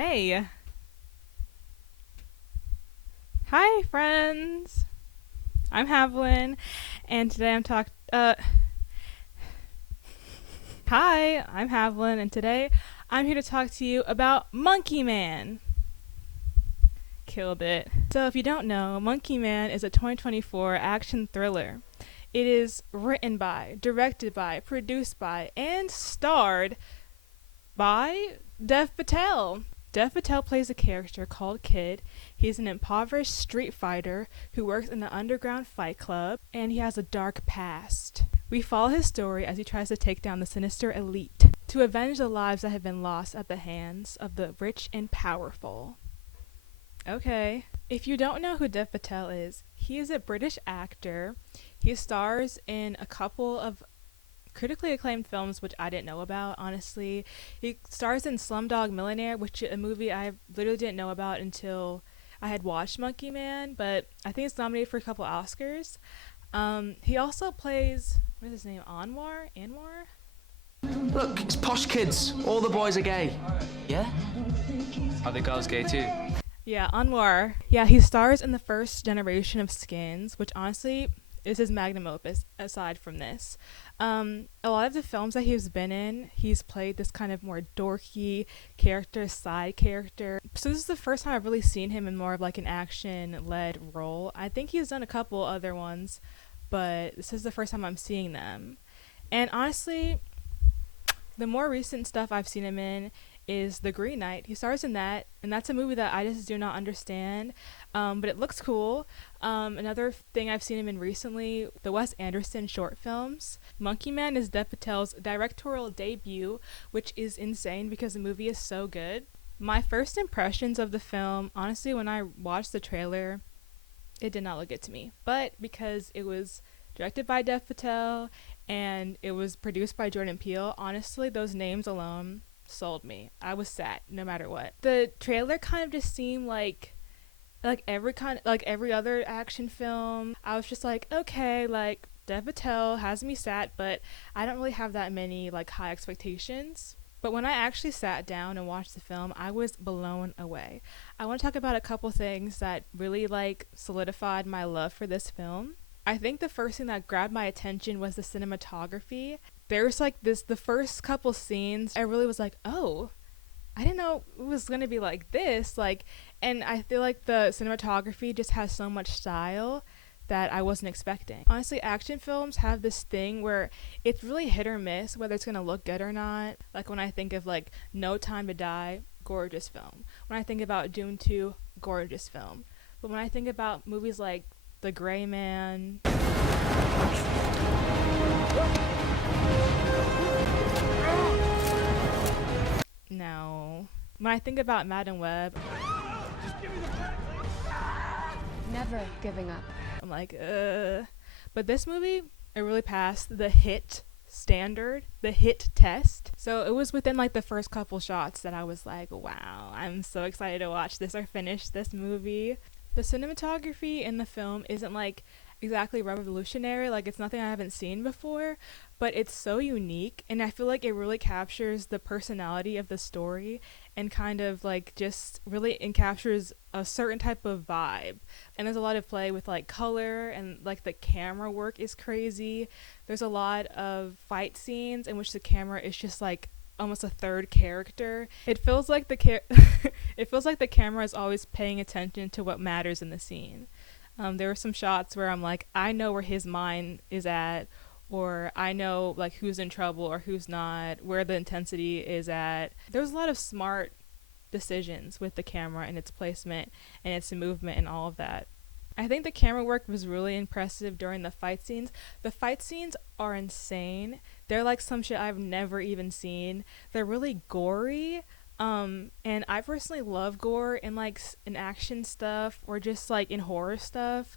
Hey. Hi, friends. I'm Havlin, and today Hi, I'm Havlin, and today I'm here to talk to you about Monkey Man. Killed it. So, if you don't know, Monkey Man is a 2024 action thriller. It is written by, directed by, produced by, and starred by Dev Patel. Dev Patel plays a character called Kid. He's an impoverished street fighter who works in an underground fight club, and he has a dark past. We follow his story as he tries to take down the sinister elite to avenge the lives that have been lost at the hands of the rich and powerful. Okay. If you don't know who Dev Patel is, he is a British actor. He stars in a couple of critically acclaimed films, which I didn't know about, honestly. He stars in Slumdog Millionaire, which is a movie I literally didn't know about until I had watched Monkey Man, but I think it's nominated for a couple Oscars. He also plays, what is his name, Anwar? Look, it's posh kids. All the boys are gay. Yeah? Are the girls gay too? Yeah, Anwar. Yeah, he stars in the first generation of Skins, which honestly is his magnum opus aside from this. A lot of the films that he's been in, he's played this kind of more dorky side character. So this is the first time I've really seen him in more of like an action-led role. I think he's done a couple other ones, but this is the first time I'm seeing them. And honestly, the more recent stuff I've seen him in is The Green Knight. He stars in that, and that's a movie that I just do not understand, but it looks cool. Another thing I've seen him in recently, the Wes Anderson short films. Monkey Man is Dev Patel's directorial debut, which is insane because the movie is so good. My first impressions of the film, honestly, when I watched the trailer, it did not look good to me. But because it was directed by Dev Patel and it was produced by Jordan Peele, honestly, those names alone sold me. I was set no matter what. The trailer kind of just seemed like every other action film. I was just like, okay, like Dev Patel has me sat, but I don't really have that many like high expectations. But when I actually sat down and watched the film, I was blown away. I want to talk about a couple things that really like solidified my love for this film. I think the first thing that grabbed my attention was the cinematography. There's like the first couple scenes, I really was like, oh, I didn't know it was going to be like this. And I feel like the cinematography just has so much style that I wasn't expecting. Honestly, action films have this thing where it's really hit or miss whether it's going to look good or not. Like when I think of like No Time to Die, gorgeous film. When I think about Dune 2, gorgeous film. But when I think about movies like The Gray Man, no. When I think about Madam Web, Never giving up. I'm like, But this movie, it really passed the hit standard, the hit test. So it was within like the first couple shots that I was like, wow, I'm so excited to watch this or finish this movie. The cinematography in the film isn't like exactly revolutionary, like it's nothing I haven't seen before, but it's so unique, and I feel like it really captures the personality of the story and kind of like just really encaptures a certain type of vibe. And there's a lot of play with like color, and like the camera work is crazy. There's a lot of fight scenes in which the camera is just like almost a third character. It feels like it feels like the camera is always paying attention to what matters in the scene. There were some shots where I'm like, I know where his mind is at, or I know like who's in trouble or who's not, where the intensity is at. There was a lot of smart decisions with the camera and its placement and its movement and all of that. I think the camera work was really impressive during the fight scenes. The fight scenes are insane. They're like some shit I've never even seen. They're really gory. And I personally love gore in like in action stuff or just like in horror stuff.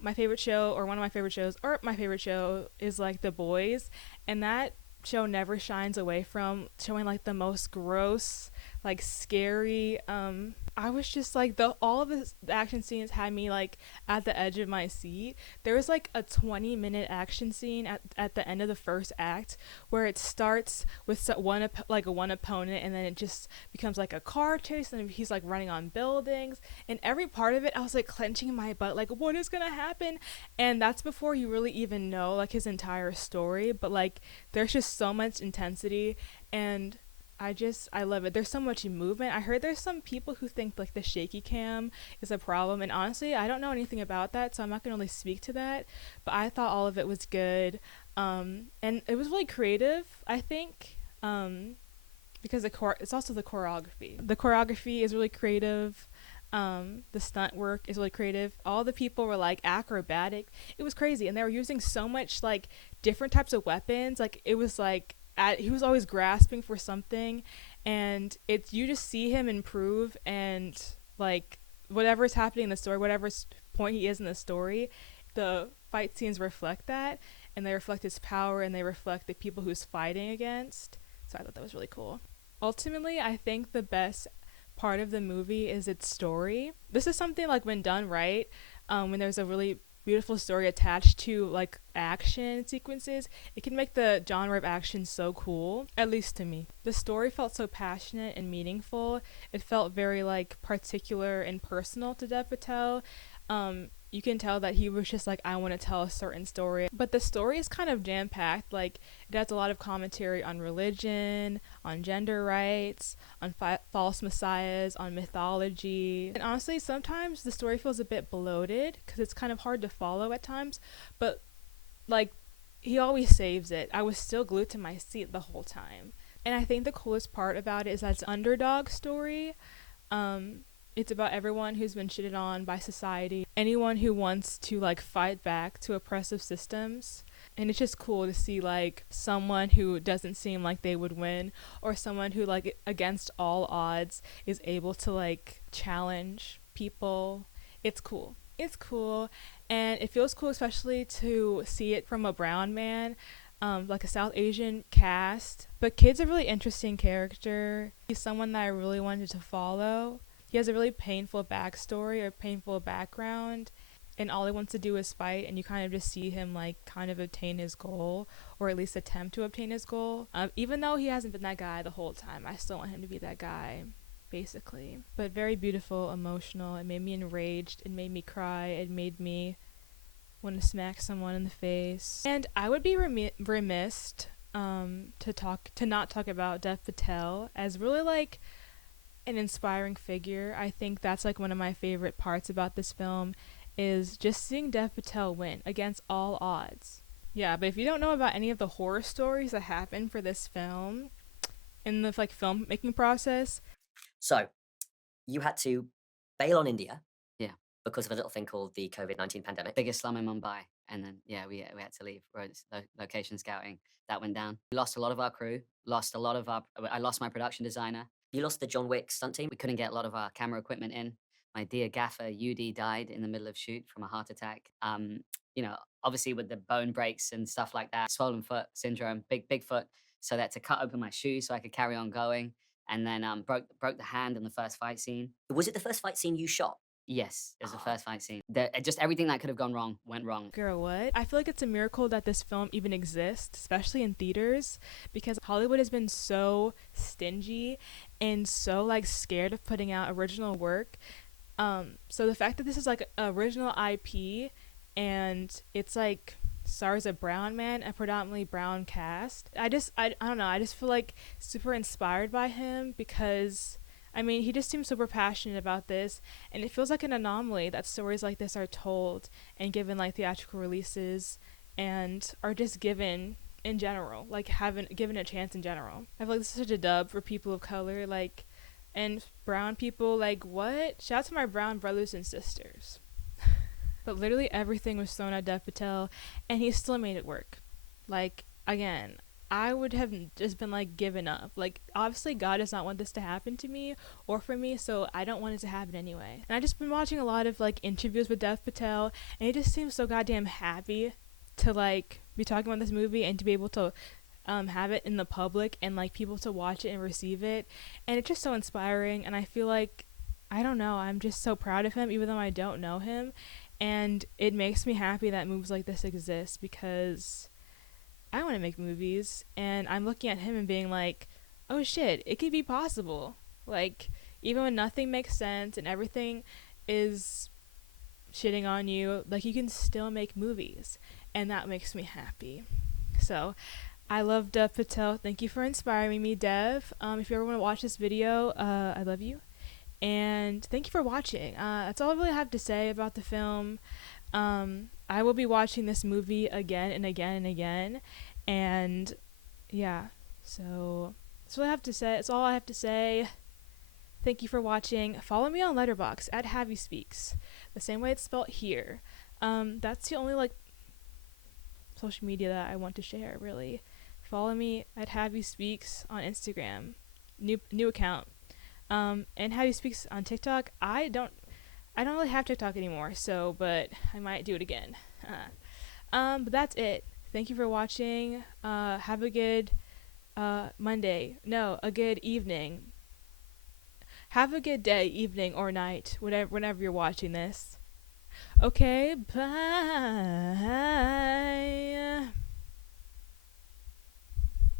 My favorite show, or one of my favorite shows, or my favorite show is like The Boys, and that show never shines away from showing like the most gross, like scary. I was just like all of the action scenes had me like at the edge of my seat. There was like a 20-minute action scene at the end of the first act where it starts with one opponent, and then it just becomes like a car chase, and he's like running on buildings, and every part of it I was like clenching my butt like, what is gonna happen? And that's before you really even know like his entire story, but like there's just so much intensity, and I love it. There's so much movement. I heard there's some people who think like the shaky cam is a problem, and honestly, I don't know anything about that, so I'm not gonna really speak to that. But I thought all of it was good, and it was really creative. I think, because it's also the choreography. The choreography is really creative. The stunt work is really creative. All the people were like acrobatic. It was crazy, and they were using so much like different types of weapons. Like it was like he was always grasping for something, and it's you just see him improve, and like whatever's happening in the story, whatever point he is in the story, the fight scenes reflect that, and they reflect his power, and they reflect the people who's fighting against. So I thought that was really cool. Ultimately, I think the best part of the movie is its story. This is something like when done right, when there's a really beautiful story attached to like action sequences, it can make the genre of action so cool, at least to me. The story felt so passionate and meaningful. It felt very like particular and personal to Dev Patel. You can tell that he was just like, I want to tell a certain story. But the story is kind of jam-packed. Like, it has a lot of commentary on religion, on gender rights, on false messiahs, on mythology. And honestly, sometimes the story feels a bit bloated because it's kind of hard to follow at times. But, like, he always saves it. I was still glued to my seat the whole time. And I think the coolest part about it is that it's an underdog story. It's about everyone who's been shitted on by society, anyone who wants to like fight back to oppressive systems. And it's just cool to see like someone who doesn't seem like they would win, or someone who like against all odds is able to like challenge people. It's cool. It's cool, and it feels cool especially to see it from a brown man, like a South Asian cast. But Kid's a really interesting character. He's someone that I really wanted to follow. He has a really painful backstory or painful background, and all he wants to do is fight, and you kind of just see him like kind of obtain his goal, or at least attempt to obtain his goal. Even though he hasn't been that guy the whole time, I still want him to be that guy, basically. But very beautiful, emotional. It made me enraged. It made me cry. It made me want to smack someone in the face. And I would be remiss to not talk about Dev Patel as really like an inspiring figure. I think that's like one of my favorite parts about this film is just seeing Dev Patel win against all odds. Yeah, but if you don't know about any of the horror stories that happened for this film in the like filmmaking process. So you had to bail on India. Yeah. Because of a little thing called the COVID-19 pandemic. Biggest slum in Mumbai, and then we had to leave. Location scouting that went down. We lost a lot of our crew. I lost my production designer. You lost the John Wick stunt team. We couldn't get a lot of our camera equipment in. My dear gaffer UD died in the middle of shoot from a heart attack. Obviously with the bone breaks and stuff like that, swollen foot syndrome, big foot. So that to cut open my shoe so I could carry on going, and then broke the hand in the first fight scene. Was it the first fight scene you shot? Yes, it was the first fight scene. Just everything that could have gone wrong went wrong. Girl, what? I feel like it's a miracle that this film even exists, especially in theaters, because Hollywood has been so stingy and so like scared of putting out original work. So the fact that this is like original IP and it's like stars a brown man, a predominantly brown cast. I don't know. I just feel like super inspired by him because I mean, he just seems super passionate about this, and it feels like an anomaly that stories like this are told and given like theatrical releases and are just given in general, like given a chance in general. I feel like this is such a dub for people of color, like, and brown people, like, what? Shout out to my brown brothers and sisters. But literally everything was thrown at Dev Patel, and he still made it work. Like, again, I would have just been like given up. Like, obviously God does not want this to happen to me or for me, so I don't want it to happen anyway. And I just been watching a lot of like interviews with Dev Patel, and he just seems so goddamn happy to like be talking about this movie and to be able to have it in the public and like people to watch it and receive it, and it's just so inspiring. And I feel like, I don't know, I'm just so proud of him even though I don't know him, and it makes me happy that movies like this exist because I want to make movies, and I'm looking at him and being like, oh shit, it could be possible. Like, even when nothing makes sense and everything is shitting on you, like, you can still make movies, and that makes me happy. So, I love Dev Patel. Thank you for inspiring me, Dev. If you ever want to watch this video, I love you. And thank you for watching. That's all I really have to say about the film. I will be watching this movie again and again and again. And yeah, so that's what I have to say. That's all I have to say. Thank you for watching. Follow me on letterboxd at HaviSpeaks, the same way it's spelled here. That's the only like social media that I want to share, really. Follow me at HaviSpeaks on Instagram, new account. And HaviSpeaks on TikTok. I don't really have TikTok anymore, so but I might do it again. But that's it. Thank you for watching. Have a good Monday. No, a good evening. Have a good day, evening, or night, whenever you're watching this. Okay, bye.